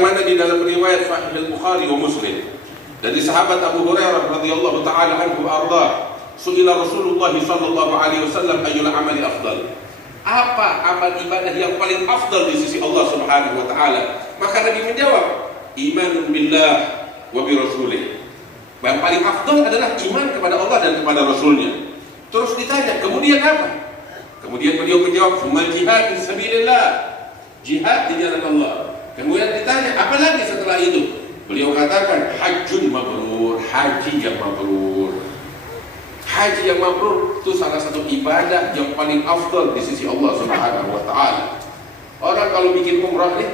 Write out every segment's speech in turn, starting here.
Mana di dalam riwayat Sahih Al-Bukhari wa Muslim dari sahabat Abu Hurairah radhiyallahu taala anhu arda, su'ila Rasulullah sallallahu alaihi wasallam ayyul amali afdal. Apa amal ibadah yang paling afdal di sisi Allah Subhanahu wa taala? Maka Nabi menjawab, imanun billah wa bi rasulih. Yang paling afdal adalah iman kepada Allah dan kepada Rasulnya. Terus ditanya, kemudian apa? Kemudian beliau menjawab, "Tsummal jihad fi sabilillah." Jihad di jalan Allah. Kemudian ditanya, apa lagi setelah itu? Beliau katakan, hajjun mabrur, haji yang mabrur. Haji yang mabrur itu salah satu ibadah yang paling afdal di sisi Allah Subhanahu wa taala. Orang kalau bikin umrah nih,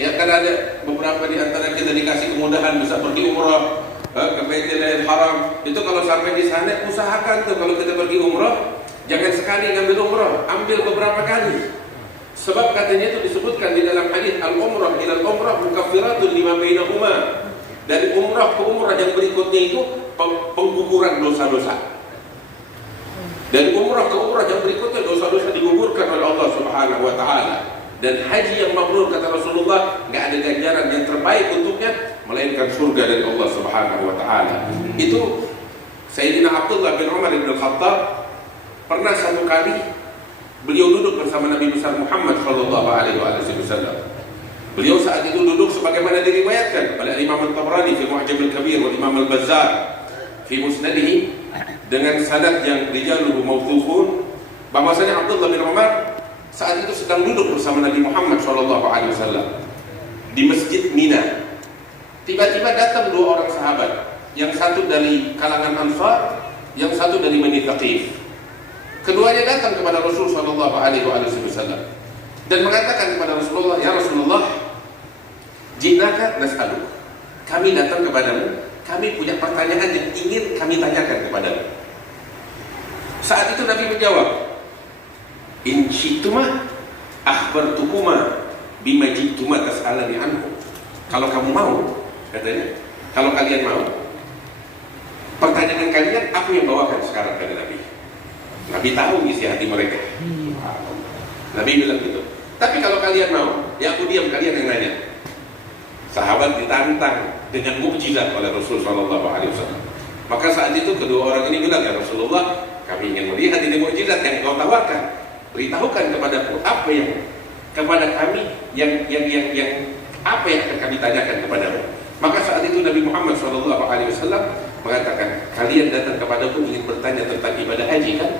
ya kan ada beberapa di antara kita dikasih kemudahan bisa pergi umrah ke Baitul Haram. Itu kalau sampai di sana usahakan tuh kalau kita pergi umrah jangan sekali ngambil umrah, ambil beberapa kali. Sebab katanya itu disebutkan di dalam hadis al-umrah ila al-umrah mukaffiratun lima bainahuma. Dari umrah ke umrah yang berikutnya itu pengguguran dosa-dosa. Dari umrah ke umrah yang berikutnya dosa-dosa digugurkan oleh Allah Subhanahu wa taala. Dan haji yang mabrur kata Rasulullah enggak ada ganjaran yang terbaik untuknya melainkan surga dari Allah Subhanahu wa taala. Itu Sayyidina Abdullah bin Umar bin Al-Khattab pernah satu kali beliau duduk bersama Nabi besar Muhammad sallallahu alaihi wasallam. Beliau saat itu duduk sebagaimana diriwayatkan oleh Imam At-Tabrani fi Mu'jam Al-Kabir wa Imam Al-Bazzar fi Musnadihi dengan sanad yang rijaluhu mawthuqun, bahwasanya Abdullah bin Umar saat itu sedang duduk bersama Nabi Muhammad sallallahu alaihi wasallam di Masjid Mina. Tiba-tiba datang dua orang sahabat, yang satu dari kalangan Ansar, yang satu dari Bani Thaqif. Keduanya datang kepada Rasul sallallahu alaihi wasallam dan mengatakan kepada Rasulullah, "Ya Rasulullah, jinaka nas'aluk." Kami datang kepadamu, kami punya pertanyaan yang ingin kami tanyakan kepadamu. Saat itu Nabi menjawab, "In syi'tuma akhbartukuma bima ji'tuma tas'alani anhu." Kalau kamu mau, katanya, kalau kalian mau, pertanyaan kalian aku yang bawakan sekarang kepada Nabi. Nabi tahu isi hati mereka. Nabi bilang gitu. Tapi kalau kalian mau, ya aku diam, kalian yang nanya. Sahabat ditantang dengan mukjizat oleh Rasul sallallahu alaihi wasallam. Maka saat itu kedua orang ini bilang, "Ya Rasulullah, kami ingin melihat ini mukjizat yang kau tawarkan. Beritahukan kepadaku apa yang kepada kami yang apa yang akan kami tanyakan kepadamu." Maka saat itu Nabi Muhammad sallallahu alaihi wasallam mengatakan, "Kalian datang kepadaku ingin bertanya tentang ibadah haji kan?"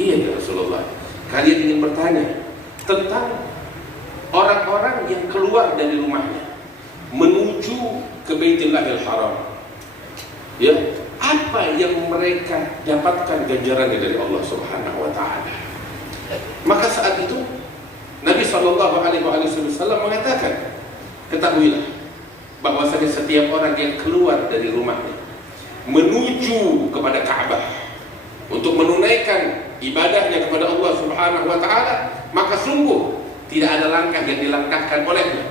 "Iya ya Rasulullah." "Kalian ingin bertanya tentang orang-orang yang keluar dari rumahnya menuju ke Baitullahil Haram. Ya, apa yang mereka dapatkan ganjarannya dari Allah Subhanahu wa taala?" Maka saat itu Nabi sallallahu alaihi wasallam mengatakan, "Ketahuilah bahwasanya setiap orang yang keluar dari rumahnya menuju kepada Ka'bah untuk menunaikan ibadahnya kepada Allah Subhanahu wa taala, maka sungguh tidak ada langkah yang dilangkahkan olehnya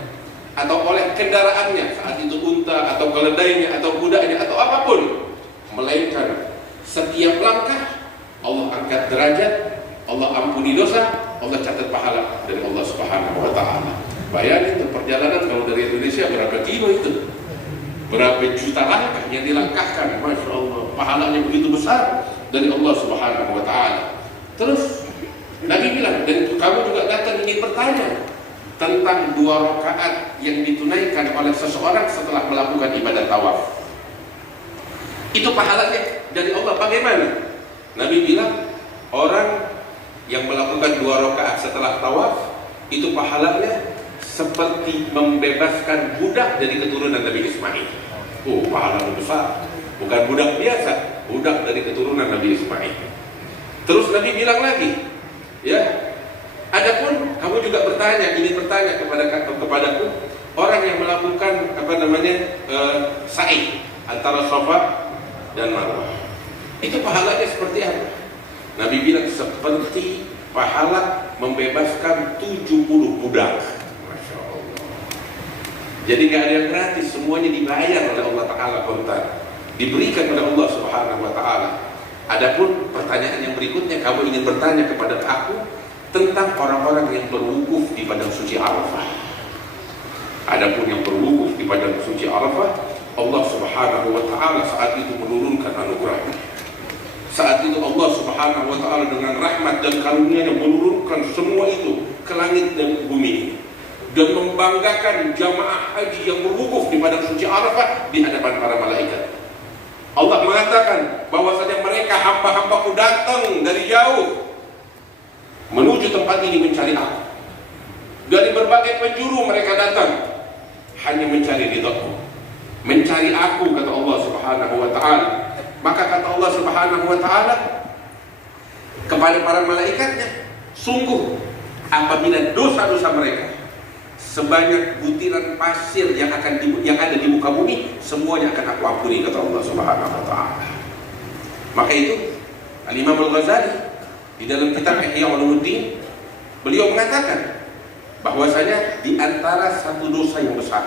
atau oleh kendaraannya, saat itu unta atau keledainya atau kudanya atau apapun, melainkan setiap langkah Allah angkat derajat, Allah ampuni dosa, Allah catat pahala dari Allah Subhanahu wa taala." Bayangin tuh perjalanan kalau dari Indonesia berapa kilo itu? Berapa juta langkah yang dilangkahkan. Masya Allah, pahalanya begitu besar dari Allah Subhanahu wa ta'ala. Terus Nabi bilang, dan kamu juga datang ingin bertanya tentang 2 rakaat yang ditunaikan oleh seseorang setelah melakukan ibadah tawaf. Itu pahalanya dari Allah bagaimana? Nabi bilang, orang yang melakukan 2 rakaat setelah tawaf itu pahalanya seperti membebaskan budak dari keturunan Nabi Ismail. Pahala besar. Bukan budak biasa, budak dari keturunan Nabi Ismail. Terus Nabi bilang lagi, ya, adapun kamu juga ingin bertanya kepadaku orang yang melakukan sa'i antara Safa dan Marwah. Itu pahalanya seperti apa? Nabi bilang seperti pahala membebaskan 70 budak. Jadi gak ada yang gratis, semuanya dibayar oleh Allah Ta'ala kontan, diberikan oleh Allah Subhanahu wa Ta'ala. Adapun pertanyaan yang berikutnya, kamu ingin bertanya kepada aku tentang orang-orang yang berwukuf di padang suci Arafah. Adapun yang berwukuf di padang suci Arafah, Allah Subhanahu wa taala saat itu menurunkan anugerah. Saat itu Allah Subhanahu wa taala dengan rahmat dan karunia-Nya menurunkan semua itu ke langit dan bumi dan membanggakan jamaah haji yang berwukuf di padang suci Arafah di hadapan para malaikat. Allah mengatakan bahwasanya mereka hamba-hambaku datang dari jauh menuju tempat ini mencari aku. Dari berbagai penjuru mereka datang hanya mencari ridhaku, mencari aku, kata Allah Subhanahu wa taala. Maka kata Allah Subhanahu wa taala kepada para malaikatnya, sungguh apabila dosa-dosa mereka sebanyak butiran pasir yang ada di muka bumi, semuanya akan aku ampuni, kata Allah Subhanahu wa taala. Maka itu Al-Imam Al-Ghazali di dalam kitab Ihya Ulumuddin, beliau mengatakan bahwasanya di antara satu dosa yang besar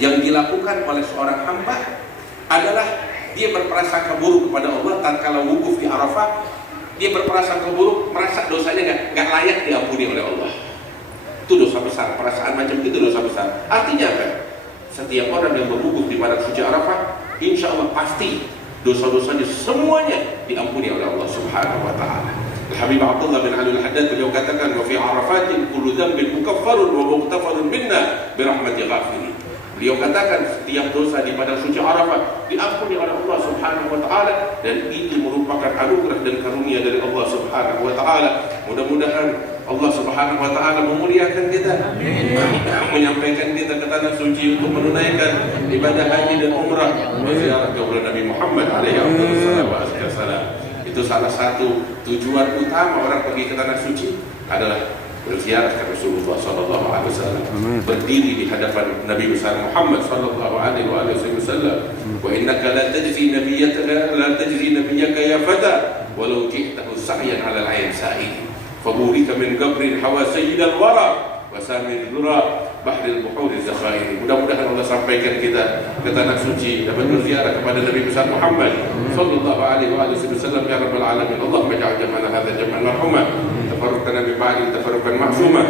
yang dilakukan oleh seorang hamba adalah dia berprasangka buruk kepada Allah tatkala wukuf di Arafah. Dia berprasangka buruk, merasa dosanya nggak layak diampuni oleh Allah. Itu dosa besar. Perasaan macam itu dosa besar. Artinya apa? Setiap orang yang berwukuf di padang suci Arafah, insya Allah pasti dosa-dosanya semuanya diampuni oleh Allah Subhanahu wa taala. Habib Abdullah bin Ali Al-Haddad beliau katakan, wa fi Arafatin kullu dhanbin mukaffarun wa mughtafarun minna bi rahmati ghafiri. Beliau katakan setiap dosa di padang suci Arafah diampuni oleh Allah Subhanahu wa taala, dan itu merupakan anugerah dan karunia dari Allah Subhanahu wa taala. Mudah-mudahan Allah Subhanahu wa taala memuliakan kita, menyampaikan kita ke tanah suci untuk menunaikan ibadah haji dan umrah ziarah kubur Nabi Muhammad alaihi wasallam. Itu salah satu tujuan utama orang pergi ke tanah suci adalah berziarah ke Rasulullah sallallahu alaihi wasallam, berdiri di hadapan Nabi besar Muhammad sallallahu alaihi wasallam. Wa innaka la tajzi nabiyyaka ya fata walau ji'tahu sa'yan 'ala al-'ayn sa'id. Faburika min qabrin hawa sayyidal wara wa samir dhura bahril buhuri zakhair. Mudah-mudahan Allah sampaikan kita ke tanah suci, dapat berziarah kepada Nabi besar Muhammad sallallahu alaihi wasallam ya rabbal alamin. Allahumma ij'al jam'ana hadha jam'an marhuma, tafarruqana min ba'di tafarruqan ma'suma,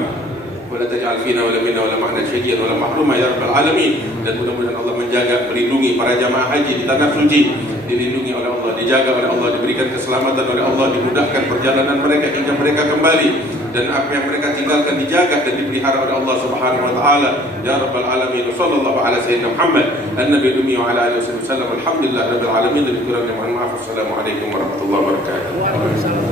wa la taj'al fina wa la minna wa la ma'na syadiyan wa la mahruma ya rabbal alamin. Dan mudah-mudahan Allah menjaga, melindungi para jamaah haji di tanah suci, dilindungi oleh Allah, dijaga oleh Allah, diberikan keselamatan oleh Allah, dimudahkan perjalanan mereka hingga mereka kembali, dan apa yang mereka tinggalkan dijaga dan dipelihara oleh Allah Subhanahu wa taala ya rabbal alamin. Sallallahu ala sayyidina Muhammad an-nabiy ummi wa ala alihi wasallam. Alhamdulillah rabbil alamin. Lebih kurangnya mohon maaf. Assalamualaikum warahmatullahi wabarakatuh.